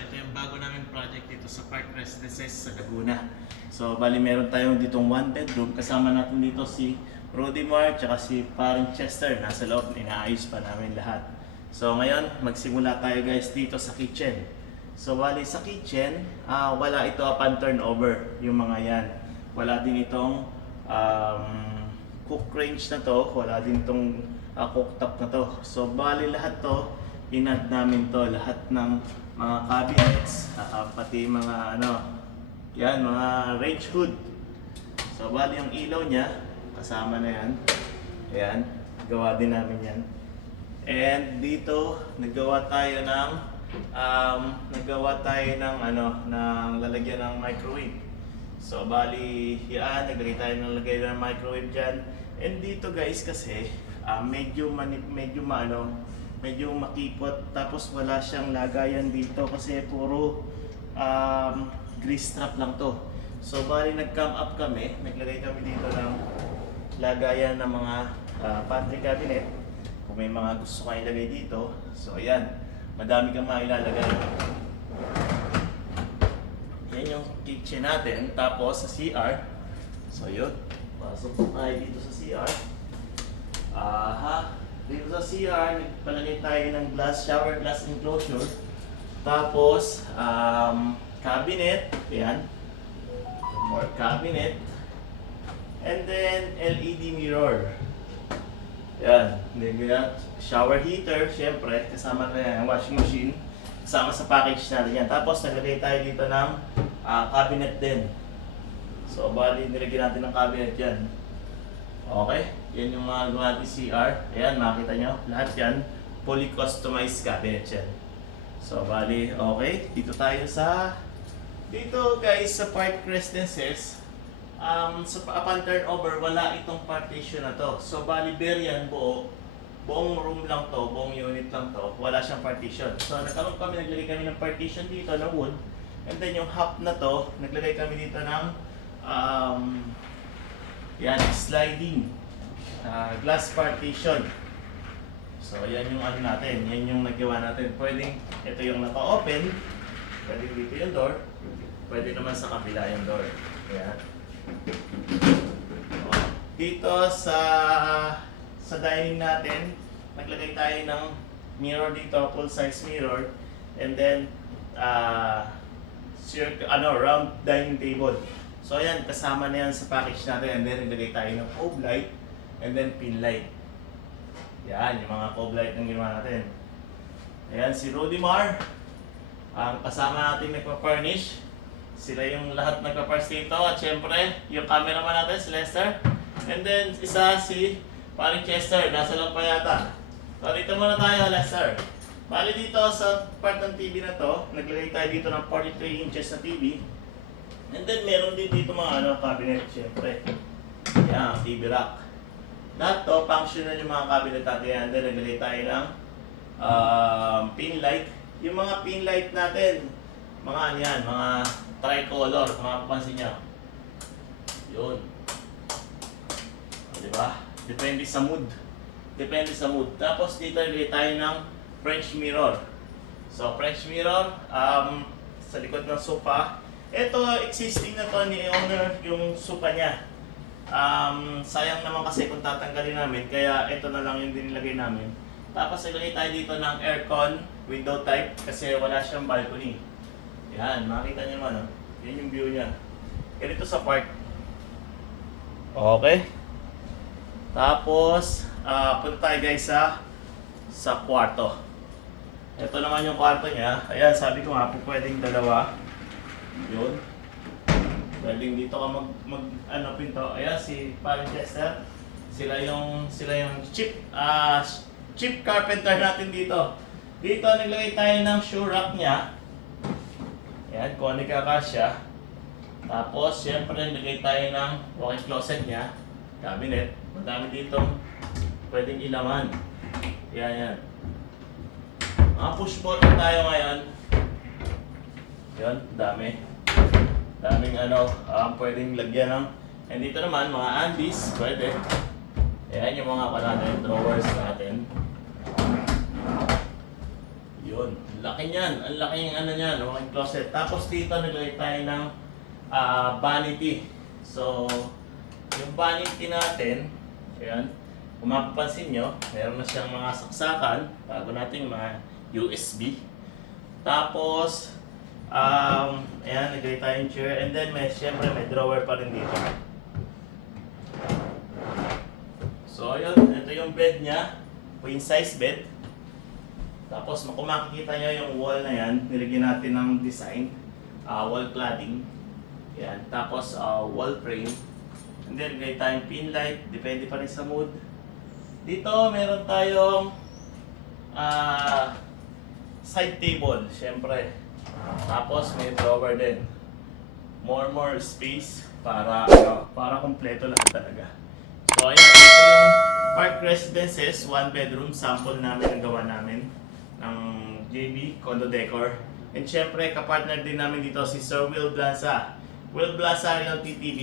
ito yung bago namin project dito sa Park Residences sa Laguna. So, bali meron tayong ditong 1 bedroom. Kasama natin dito si Rodimar at si Parang Chester. Nasa loob, inaayos pa namin lahat. So, ngayon, magsimula tayo guys dito sa kitchen. So, bali sa kitchen, wala ito upon turnover, yung mga yan. Wala din itong cook range na to, wala din itong cooktop na to. So, bali lahat to, inad namin to, lahat ng mga cabinets, pati mga yan, mga range hood. So, bali ang ilaw niya, kasama na yan. Ayan, gawa din namin yan. And dito, naggawa tayo ng ng lalagyan ng microwave. So, bali, yan, naglagay tayo ng lagay ng microwave dyan. And dito guys, kasi, medyo makipot, tapos wala siyang lagayan dito kasi puro grease trap lang to. So bali nag-come up kami, naglagay kami dito ng lagayan ng mga pantry cabinet. Kung may mga gusto kayo ilagay dito, so ayan, madami kang mailalagay. Yan yung kitchen natin, tapos sa CR. So yun, pasok tayo dito sa CR. Dito sa CR, nagpalagay tayo ng shower glass enclosure. Tapos, cabinet. Ayan. More cabinet. And then, LED mirror. Ayan. Then, shower heater, syempre. Kasama na yan, washing machine. Kasama sa package natin yan. Tapos, naglagay tayo dito ng cabinet din. So, bali, nilagyan natin ng cabinet yan. Okay, yan yung mga gawa natin CR. Ayan, makita nyo, lahat yan fully customized cabinet yan. So, bali, okay, dito guys sa Park Residences, upon turnover, wala itong partition na to. So, bali, bare yan, buong room lang to, buong unit lang to, wala siyang partition. So, naglagay kami ng partition dito na wood, and then yung half na to, naglagay kami dito ng yan, sliding glass partition. So, yan yung natin. Yan yung nagawa natin. Pwedeng, ito yung naka-open. Pwede dito yung door. Pwede naman sa kabila yung door. Yan. Dito sa dining natin, naglagay tayo ng mirror dito, full size mirror. And then, round dining table. So ayan, kasama na yan sa package natin, and then naglagay tayo ng cove light and then pin light. Yan, yung mga cove light ng ginawa natin. Ayan, si Rodimar, ang kasama natin nagpa-furnish. Sila yung lahat nagpa-furnish dito, at syempre, yung cameraman natin, si Lester. And then, isa si Parang Chester, nasa lang pa yata. So dito muna tayo, Lester. Bali dito sa part ng TV na to, naglagay tayo dito ng 43 inches na TV. And then meron din dito mga cabinet, syempre. Yan, TV rack. Lahat to, functional yung mga cabinet natin. And then naglagay tayo ng pin light. Yung mga pin light natin, mga tricolor, mapapansin nyo. Yun. Diba? Depende sa mood. Tapos dito naglagay tayo ng French mirror. So French mirror, sa likod ng sofa. Ito, existing na to ni owner yung sofa niya. Sayang naman kasi kung tatanggalin namin, kaya ito na lang yung dinilagay namin. Tapos ilagay tayo dito ng aircon, window type, kasi wala siyang balcony. Yan, makita niyo naman. Yan yung view niya. Ganito sa park. Okay. Tapos, punta tayo guys sa kwarto. Ito naman yung kwarto niya. Ayan, sabi ko nga po pwedeng dalawa. Yun. Pwedeng dito ka pinto. Ayan, si Parang Chester. Sila yung chief carpenter natin dito. Dito, naglagay tayo ng shoe rack niya. Ayan, Konica Acacia. Tapos, syempre, naglagay tayo ng walk-in closet niya. Cabinet. Madami dito pwedeng ilaman. Yan. Mga push button tayo ngayon. Yan, daming pwedeng lagyan ng. And dito naman, mga undies, pwede. Ayan yung mga drawers natin. Yun, laki niyan. Ang laki yung ano niyan, walk-in closet. Tapos dito naglagay tayo ng vanity. So, yung vanity natin, ayan, kung mapapansin nyo, meron na siyang mga saksakan, bago natin mga USB. Tapos, ayan, naglagay tayong chair. And then, syempre, may drawer pa rin dito. So, ayun, ito yung bed niya. Queen size bed. Tapos, kung makikita nyo yung wall na yan, nilagyan natin ng design. Wall cladding. Yan. Tapos, wall frame. And then, naglagay tayong pin light. Depende pa rin sa mood. Dito, meron tayong side table, syempre. Tapos, may drawer din. More space para kompleto lahat talaga. So, ayan, ito yung Park Residences, 1 bedroom sample namin ang gawa namin ng JB Condo Decor. And syempre, kapartner din namin dito si Sir Will Blanza. Will Blanza Realty TV.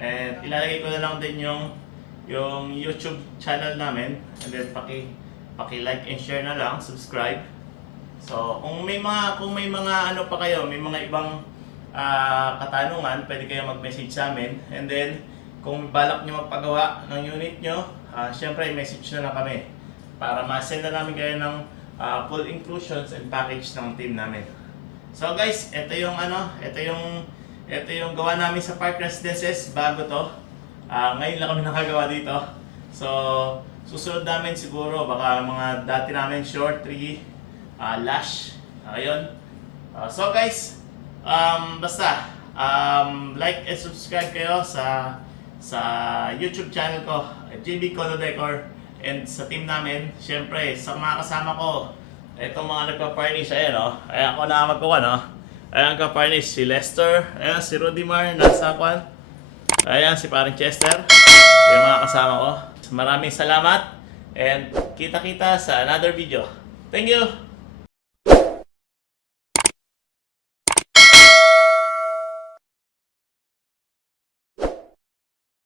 And ilalagay ko na lang din yung YouTube channel namin. And then paki-like and share na lang, subscribe. So, kung may mga ano pa kayo, may mga ibang katanungan, pwede kayo mag-message sa amin. And then, kung balak nyo magpagawa ng unit nyo, syempre message na lang kami para ma-send na namin kayo ng full inclusions and package ng team namin. So guys, ito yung gawa namin sa Park Residences, bago to. Ngayon lang kami nakagawa dito. So, susunod namin siguro baka mga dati namin short tree, lash. Ayun. So guys, basta like and subscribe kayo sa YouTube channel ko, JB Condo Decor, and sa team namin. Syempre, sa mga kasama ko, itong mga nagpa-furnish, ayan o. Ayan ako na magkawa, no? Ayan ka-furnish, si Lester, ayan si Rudimar, nasa kwan. Ayan si paring Chester, yung mga kasama ko. Maraming salamat, and kita-kita sa another video. Thank you!